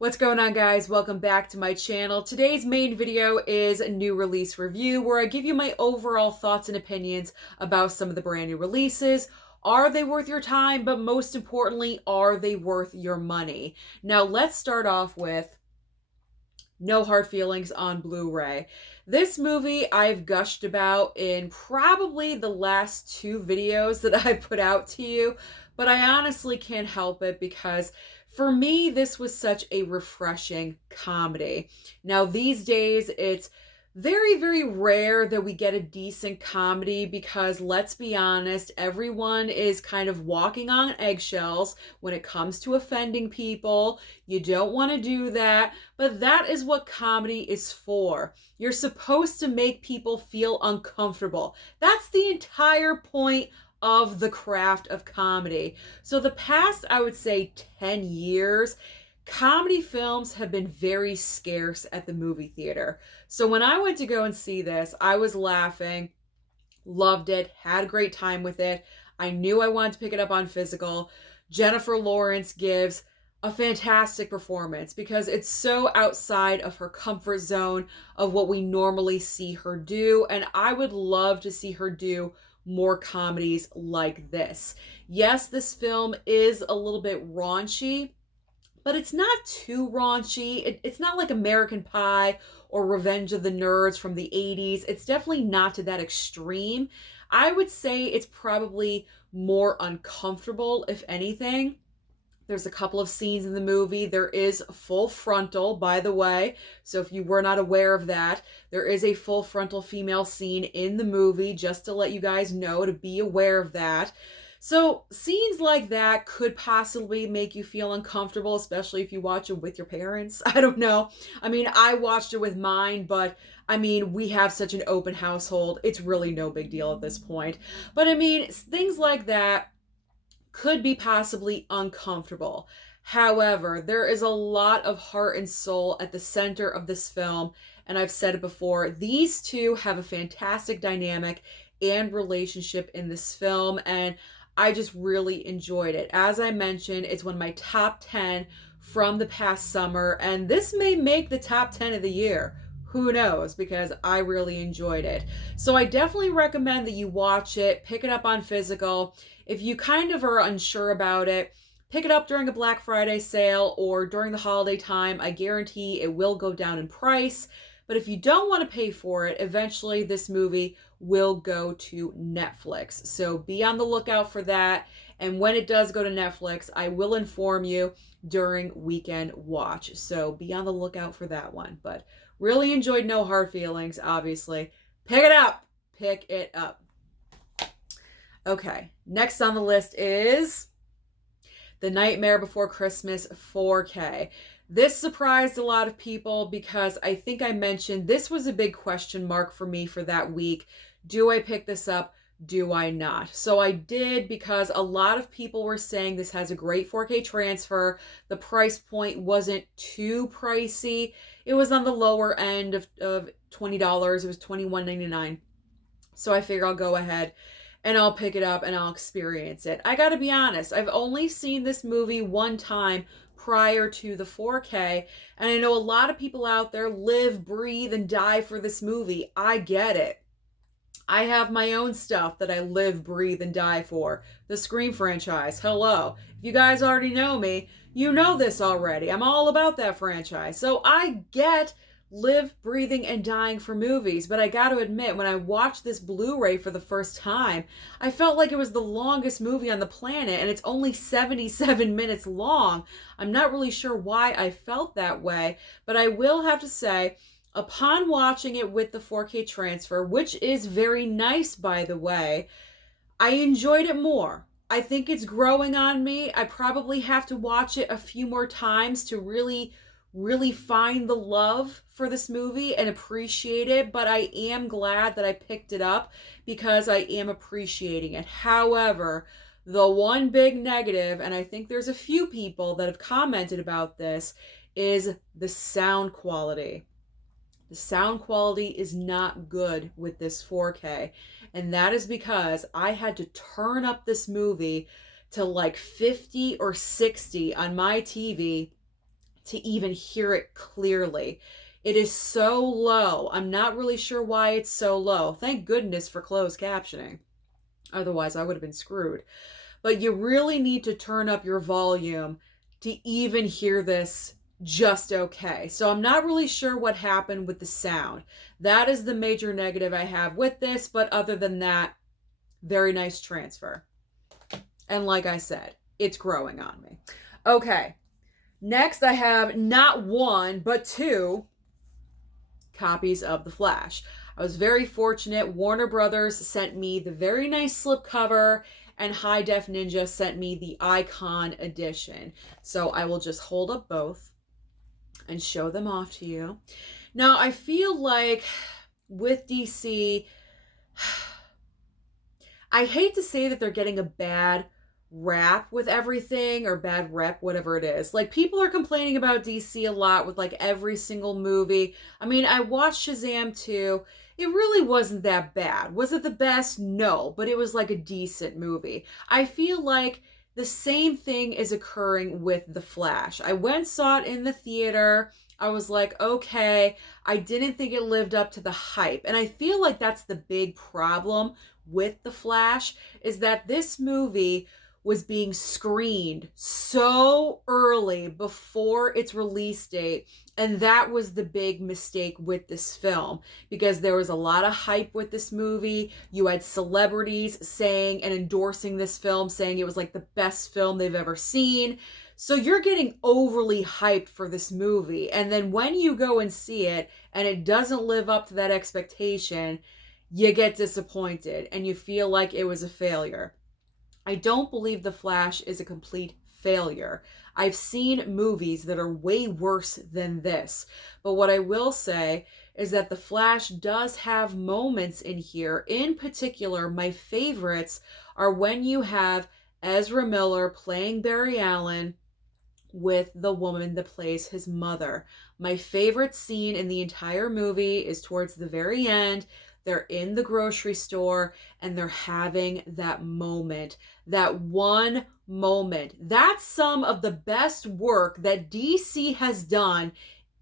What's going on, guys? Welcome back to my channel. Today's main video is a new release review where I give you my overall thoughts and opinions about some of the brand new releases. Are they worth your time? But most importantly, are they worth your money? Now, let's start off with No Hard Feelings on Blu-ray. This movie I've gushed about in probably the last two videos that I've put out to you, but I honestly can't help it because for me, this was such a refreshing comedy. Now, these days, it's very, very rare that we get a decent comedy because, let's be honest, everyone is kind of walking on eggshells when it comes to offending people. You don't want to do that, but that is what comedy is for. You're supposed to make people feel uncomfortable. That's the entire point of the craft of comedy. So the past, I would say 10 years, comedy films have been very scarce at the movie theater. So when I went to go and see this, I was laughing, loved it, had a great time with it. I knew I wanted to pick it up on physical. Jennifer Lawrence gives a fantastic performance because it's so outside of her comfort zone of what we normally see her do, and I would love to see her do more comedies like this. Yes, this film is a little bit raunchy, but it's not too raunchy. It's not like American Pie or Revenge of the Nerds from the 80s. It's definitely not to that extreme. I would say it's probably more uncomfortable, if anything. There's a couple of scenes in the movie. There is full frontal, by the way. So if you were not aware of that, there is a full frontal female scene in the movie, just to let you guys know, to be aware of that. So scenes like that could possibly make you feel uncomfortable, especially if you watch it with your parents. I don't know. I mean, I watched it with mine, but I mean, we have such an open household. It's really no big deal at this point. But I mean, things like that could be possibly uncomfortable. However, there is a lot of heart and soul at the center of this film, and I've said it before, these two have a fantastic dynamic and relationship in this film, and I just really enjoyed it. As I mentioned, it's one of my top 10 from the past summer, and this may make the top 10 of the year. Who knows, because I really enjoyed it. So I definitely recommend that you watch it, pick it up on physical. If you kind of are unsure about it, pick it up during a Black Friday sale or during the holiday time. I guarantee it will go down in price. But if you don't want to pay for it, eventually this movie will go to Netflix. So be on the lookout for that. And when it does go to Netflix, I will inform you during Weekend Watch. So be on the lookout for that one. But really enjoyed No Hard Feelings, obviously. Pick it up. Pick it up. Okay, next on the list is The Nightmare Before Christmas 4K. This surprised a lot of people because I think I mentioned this was a big question mark for me for that week. Do I pick this up? Do I not? So I did, because a lot of people were saying this has a great 4K transfer. The price point wasn't too pricey. It was on the lower end of $20. It was $21.99. So I figure I'll go ahead and I'll pick it up and I'll experience it. I gotta be honest, I've only seen this movie one time prior to the 4K, and I know a lot of people out there live, breathe, and die for this movie. I get it. I have my own stuff that I live, breathe, and die for. The Scream franchise. Hello. If you guys already know me, you know this already. I'm all about that franchise. So I get live, breathing, and dying for movies. But I got to admit, when I watched this Blu-ray for the first time, I felt like it was the longest movie on the planet, and it's only 77 minutes long. I'm not really sure why I felt that way, but I will have to say, upon watching it with the 4K transfer, which is very nice, by the way, I enjoyed it more. I think it's growing on me. I probably have to watch it a few more times to really find the love for this movie and appreciate it, but I am glad that I picked it up because I am appreciating it. However, the one big negative, and I think there's a few people that have commented about this, is the sound quality. The sound quality is not good with this 4K, and that is because I had to turn up this movie to like 50 or 60 on my TV to even hear it clearly. It is so low. I'm not really sure why it's so low. Thank goodness for closed captioning. Otherwise, I would have been screwed. But you really need to turn up your volume to even hear this just okay. So I'm not really sure what happened with the sound. That is the major negative I have with this, but other than that, very nice transfer. And like I said, it's growing on me. Okay, next I have not one, but two copies of The Flash. I was very fortunate. Warner Brothers sent me the very nice slipcover, and High Def Ninja sent me the Icon edition. So I will just hold up both and show them off to you. Now, I feel like with DC, I hate to say that they're getting a bad rap with everything, or bad rep, whatever it is. Like, people are complaining about DC a lot with like every single movie. I mean, I watched Shazam 2. It really wasn't that bad. Was it the best? No, but it was like a decent movie. I feel like the same thing is occurring with The Flash. I went saw it in the theater. I was like, okay, I didn't think it lived up to the hype. And I feel like that's the big problem with The Flash, is that this movie was being screened so early before its release date. And that was the big mistake with this film, because there was a lot of hype with this movie. You had celebrities saying and endorsing this film, saying it was like the best film they've ever seen. So you're getting overly hyped for this movie. And then when you go and see it and it doesn't live up to that expectation, you get disappointed and you feel like it was a failure. I don't believe The Flash is a complete failure. I've seen movies that are way worse than this. But what I will say is that The Flash does have moments in here. In particular, my favorites are when you have Ezra Miller playing Barry Allen with the woman that plays his mother. My favorite scene in the entire movie is towards the very end. They're in the grocery store and they're having that moment, that one moment. That's some of the best work that DC has done,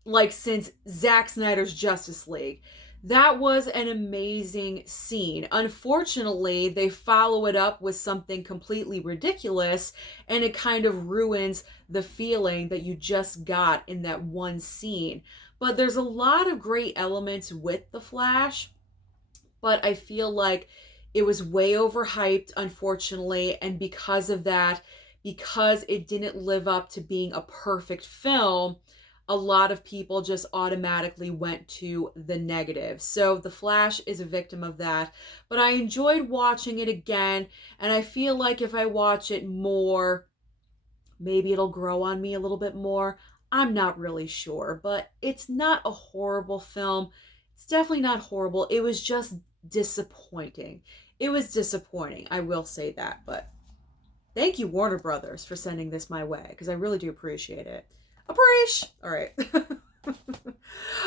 like since Zack Snyder's Justice League. That was an amazing scene. Unfortunately, they follow it up with something completely ridiculous, and it kind of ruins the feeling that you just got in that one scene. But there's a lot of great elements with The Flash, but I feel like it was way overhyped, unfortunately, and because of that, because it didn't live up to being a perfect film, a lot of people just automatically went to the negative. So The Flash is a victim of that. But I enjoyed watching it again, and I feel like if I watch it more, maybe it'll grow on me a little bit more. I'm not really sure, but it's not a horrible film. It's definitely not horrible. It was just disappointing. It was disappointing, I will say that. But thank you, Warner Brothers, for sending this my way, because I really do appreciate it. Appreciate. All right.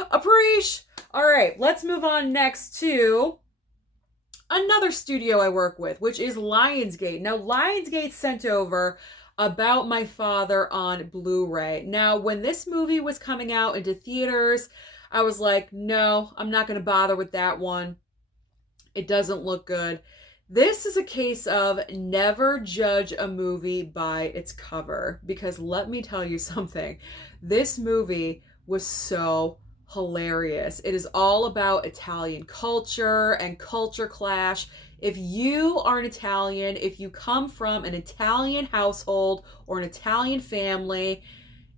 Appreciate. All right, let's move on next to another studio I work with, which is Lionsgate. Now, Lionsgate sent over About My Father on Blu-ray. Now, when this movie was coming out into theaters, I was like, no, I'm not going to bother with that one. It doesn't look good. This is a case of never judge a movie by its cover, because let me tell you something. This movie was so hilarious. It is all about Italian culture and culture clash. If you are an Italian, if you come from an Italian household or an Italian family,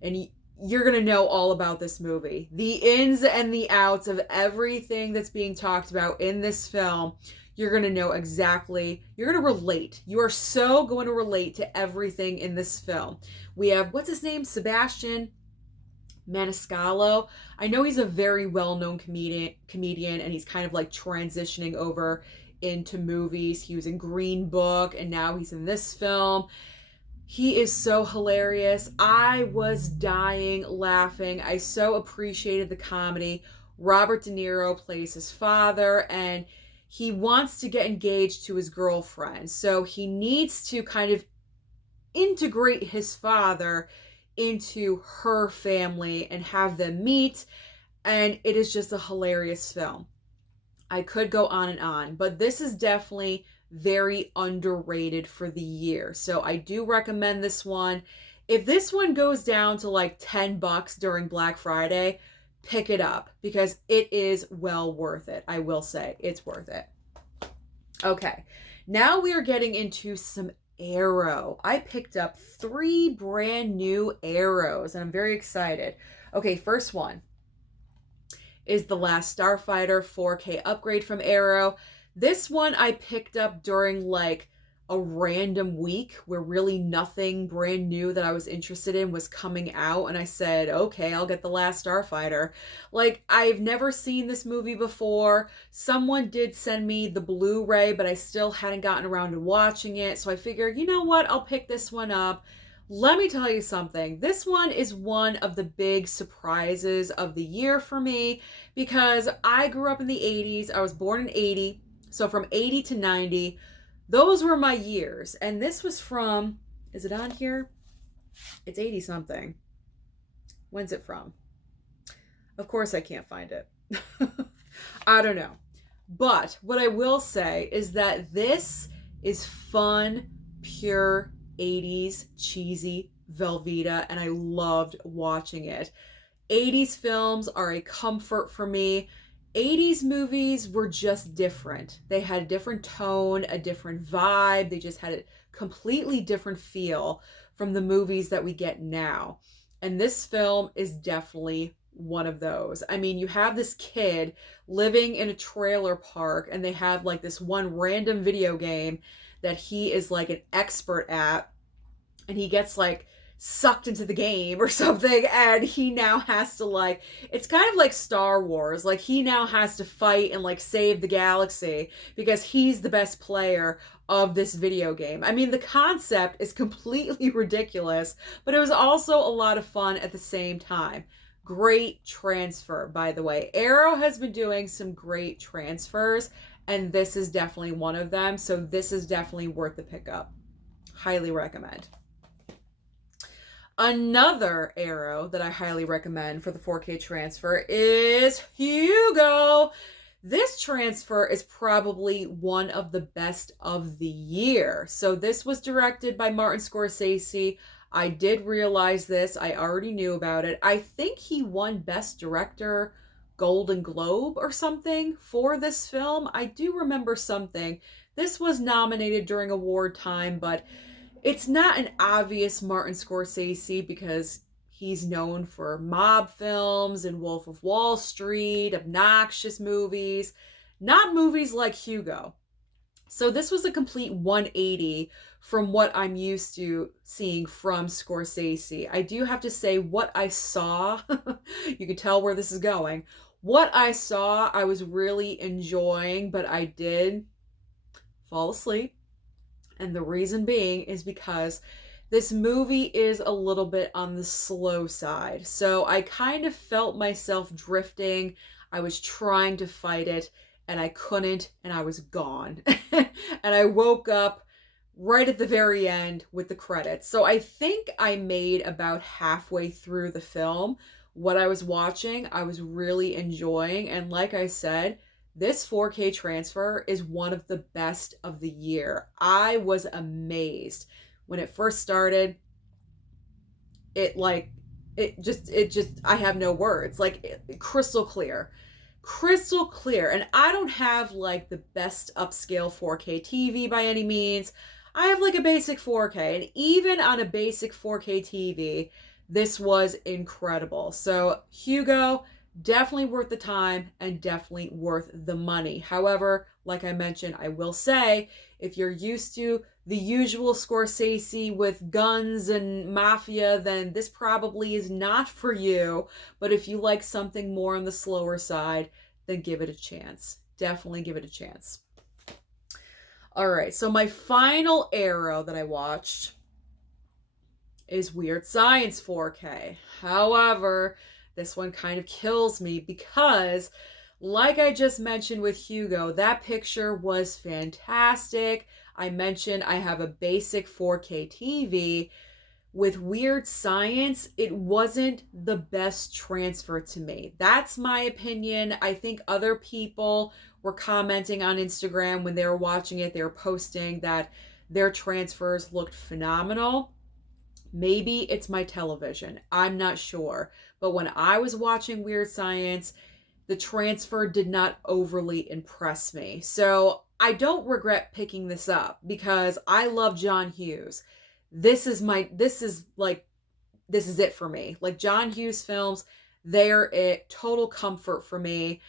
and you're going to know all about this movie. The ins and the outs of everything that's being talked about in this film, you're going to know exactly, you're going to relate. You are so going to relate to everything in this film. We have, what's his name? Sebastian Maniscalco. I know he's a very well-known comedian, and he's kind of like transitioning over into movies. He was in Green Book, and now he's in this film. He is so hilarious. I was dying laughing. I so appreciated the comedy. Robert De Niro plays his father, and he wants to get engaged to his girlfriend. So he needs to kind of integrate his father into her family and have them meet. And it is just a hilarious film. I could go on, but this is definitely very underrated for the year. So I do recommend this one. If this one goes down to like $10 during Black Friday, pick it up because it is well worth it. I will say it's worth it. Okay, now we are getting into some Arrow. I picked up 3 brand new Arrows and I'm very excited. Okay, first one is the Last Starfighter 4K upgrade from Arrow. This one I picked up during like a random week where really nothing brand new that I was interested in was coming out, and I said, okay, I'll get the Last Starfighter. Like, I've never seen this movie before. Someone did send me the Blu-ray, but I still hadn't gotten around to watching it, so I figured, you know what, I'll pick this one up. Let me tell you something. This one is one of the big surprises of the year for me because I grew up in the 80s. I was born in 80. So from 80 to 90, those were my years. And this was from, is it on here? It's 80 something. When's it from? Of course I can't find it. I don't know. But what I will say is that this is fun, pure 80s cheesy Velveeta, and I loved watching it. 80s films are a comfort for me. 80s movies were just different. They had a different tone, a different vibe. They just had a completely different feel from the movies that we get now. And this film is definitely one of those. I mean, you have this kid living in a trailer park and they have like this one random video game that he is like an expert at, and he gets like sucked into the game or something, and he now has to like, it's kind of like Star Wars, like he now has to fight and like save the galaxy because he's the best player of this video game. I mean, the concept is completely ridiculous, but it was also a lot of fun at the same time. Great transfer, by the way. Arrow has been doing some great transfers, and this is definitely one of them. So this is definitely worth the pickup. Highly recommend. Another Arrow that I highly recommend for the 4K transfer is Hugo. This transfer is probably one of the best of the year. So this was directed by Martin Scorsese. I did realize this. I already knew about it. I think he won Best Director Golden Globe or something for this film. I do remember something. This was nominated during award time, but it's not an obvious Martin Scorsese because he's known for mob films and Wolf of Wall Street, obnoxious movies, not movies like Hugo. So this was a complete 180 from what I'm used to seeing from Scorsese. I do have to say what I saw, you can tell where this is going. What I saw, I was really enjoying, but I did fall asleep. And the reason being is because this movie is a little bit on the slow side. So I kind of felt myself drifting. I was trying to fight it and I couldn't, and I was gone. And I woke up right at the very end with the credits. So I think I made about halfway through the film what I was watching. I was really enjoying. And like I said, this 4K transfer is one of the best of the year. I was amazed when it first started. It just, I have no words. Like, crystal clear. Crystal clear. And I don't have like the best upscale 4K TV by any means. I have like a basic 4K, and even on a basic 4K TV, this was incredible. So Hugo, definitely worth the time and definitely worth the money. However, like I mentioned, I will say, if you're used to the usual Scorsese with guns and mafia, then this probably is not for you. But if you like something more on the slower side, then give it a chance. Definitely give it a chance. All right, so my final Arrow that I watched is Weird Science 4K. However, this one kind of kills me because, like I just mentioned with Hugo, that picture was fantastic. I mentioned I have a basic 4K TV. with Weird Science, it wasn't the best transfer to me. That's my opinion. I think other people were commenting on Instagram when they were watching it. They were posting that their transfers looked phenomenal. Maybe it's my television. I'm not sure. But when I was watching Weird Science, the transfer did not overly impress me. So I don't regret picking this up because I love John Hughes. This is it for me. Like John Hughes films, they're it. Total comfort for me.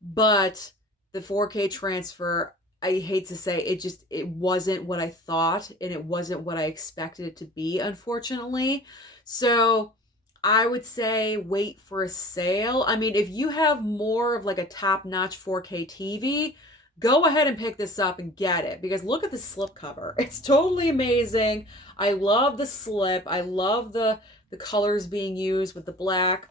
But the 4K transfer, I hate to say, it wasn't what I thought, and it wasn't what I expected it to be, unfortunately. So I would say wait for a sale. I mean, if you have more of like a top-notch 4K TV, go ahead and pick this up and get it, because look at the slipcover. It's totally amazing. I love the slip. I love the colors being used with the black.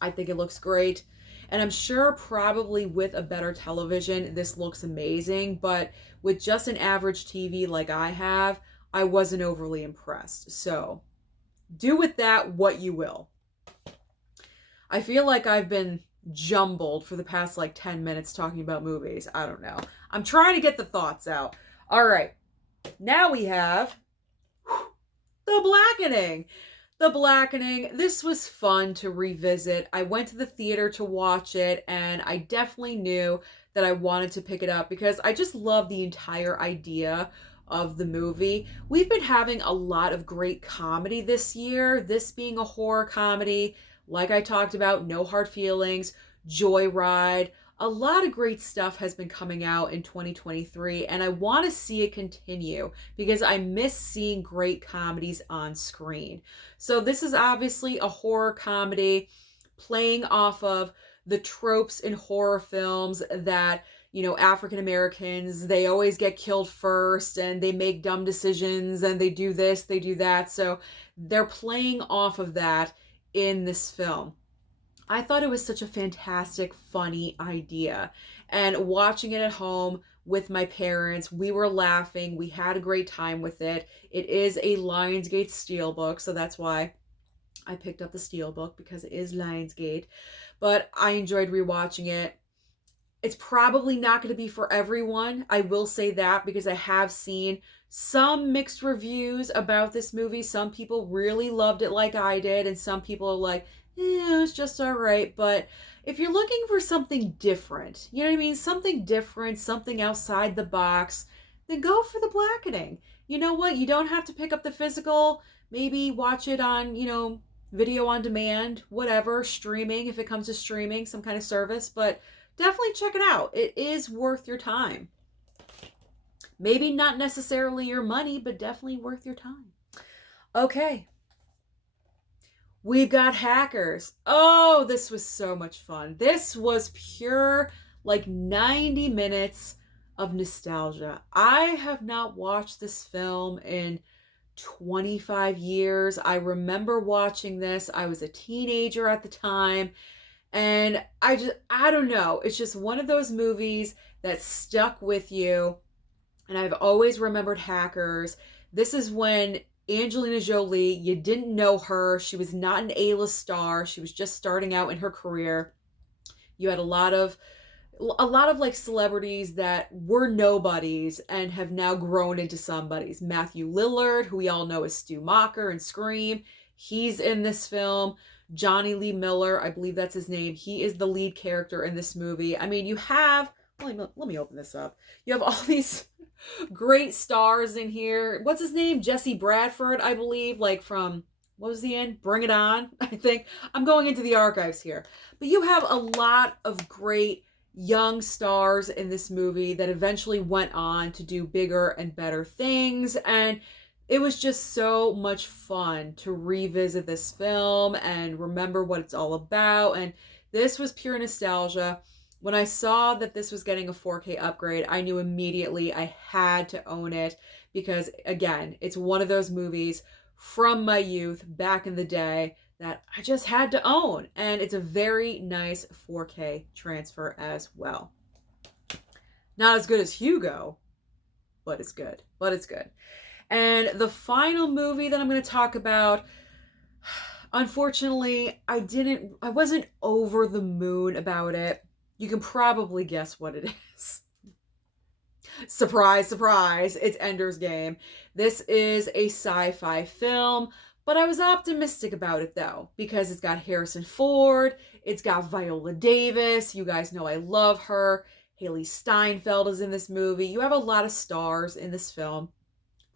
I think it looks great. And I'm sure probably with a better television, this looks amazing. But with just an average TV like I have, I wasn't overly impressed. So do with that what you will. I feel like I've been jumbled for the past like 10 minutes talking about movies. I don't know. I'm trying to get the thoughts out. All right. Now we have The Blackening. The Blackening. This was fun to revisit. I went to the theater to watch it, and I definitely knew that I wanted to pick it up because I just love the entire idea of the movie. We've been having a lot of great comedy this year, this being a horror comedy. Like I talked about, No Hard Feelings, Joyride. A lot of great stuff has been coming out in 2023, and I want to see it continue because I miss seeing great comedies on screen. So this is obviously a horror comedy playing off of the tropes in horror films that, you know, African Americans, they always get killed first and they make dumb decisions and they do this, they do that. So they're playing off of that in this film. I thought it was such a fantastic, funny idea. And watching it at home with my parents, we were laughing. We had a great time with it. It is a Lionsgate steelbook, so that's why I picked up the steelbook, because it is Lionsgate. But I enjoyed rewatching it. It's probably not going to be for everyone. I will say that, because I have seen some mixed reviews about this movie. Some people really loved it like I did, and some people are like, it was just all right. But if you're looking for something different, you know what I mean? Something different, something outside the box, then go for The Blackening. You know what? You don't have to pick up the physical. Maybe watch it on, you know, video on demand, whatever, streaming, if it comes to streaming, some kind of service. But definitely check it out. It is worth your time. Maybe not necessarily your money, but definitely worth your time. Okay. We've got Hackers. Oh, this was so much fun. This was pure, like 90 minutes of nostalgia. I have not watched this film in 25 years. I remember watching this. I was a teenager at the time. And I don't know. It's just one of those movies that stuck with you. And I've always remembered Hackers. This is when Angelina Jolie, you didn't know her. She was not an A-list star. She was just starting out in her career. You had a lot of like celebrities that were nobodies and have now grown into somebodies. Matthew Lillard, who we all know as Stu Macher in Scream, he's in this film. Johnny Lee Miller, I believe that's his name. He is the lead character in this movie. I mean, you have, let me open this up. You have all these great stars in here. What's his name? Jesse Bradford, I believe, like from, what was the end? Bring It On, I think. I'm going into the archives here. But you have a lot of great young stars in this movie that eventually went on to do bigger and better things. And it was just so much fun to revisit this film and remember what it's all about. And this was pure nostalgia. When I saw that this was getting a 4K upgrade, I knew immediately I had to own it because, again, it's one of those movies from my youth back in the day that I just had to own. And it's a very nice 4K transfer as well. Not as good as Hugo, but it's good. But it's good. And the final movie that I'm going to talk about, unfortunately, I wasn't over the moon about it. You can probably guess what it is. Surprise, surprise, it's Ender's Game. This is a sci-fi film, but I was optimistic about it though, because it's got Harrison Ford, it's got Viola Davis, you guys know I love her, Haley Steinfeld is in this movie, you have a lot of stars in this film,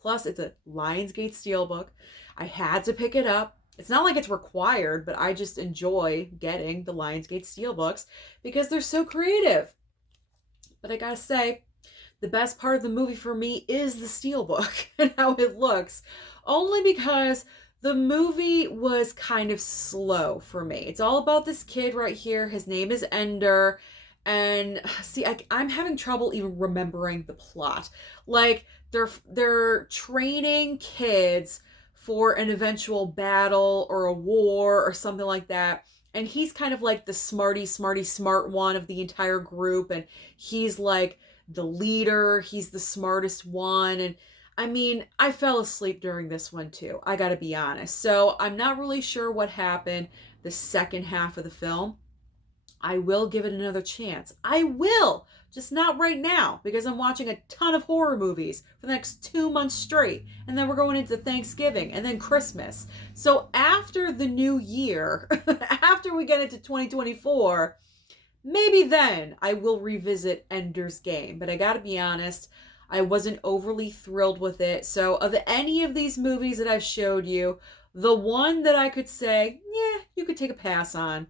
plus it's a Lionsgate steelbook. I had to pick it up. It's not like it's required, but I just enjoy getting the Lionsgate steelbooks because they're so creative. But I gotta say, the best part of the movie for me is the steelbook and how it looks, only because the movie was kind of slow for me. It's all about this kid right here. His name is Ender. And see, I'm having trouble even remembering the plot. Like, they're training kids for an eventual battle or a war or something like that. And he's kind of like the smart one of the entire group. And he's like the leader. He's the smartest one. And I mean, I fell asleep during this one too. I gotta be honest. So I'm not really sure what happened the second half of the film. I will give it another chance. I will, just not right now, because I'm watching a ton of horror movies for the next 2 months straight. And then we're going into Thanksgiving and then Christmas. So after the new year, after we get into 2024, maybe then I will revisit Ender's Game. But I gotta be honest, I wasn't overly thrilled with it. So of any of these movies that I've showed you, the one that I could say, yeah, you could take a pass on,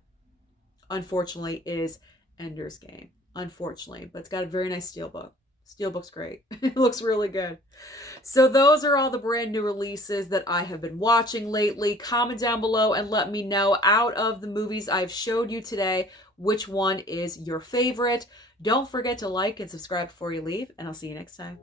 unfortunately, is Ender's Game. Unfortunately, but it's got a very nice steelbook. Steelbook's great. It looks really good. So those are all the brand new releases that I have been watching lately. Comment down below and let me know, out of the movies I've showed you today, which one is your favorite. Don't forget to like and subscribe before you leave, and I'll see you next time.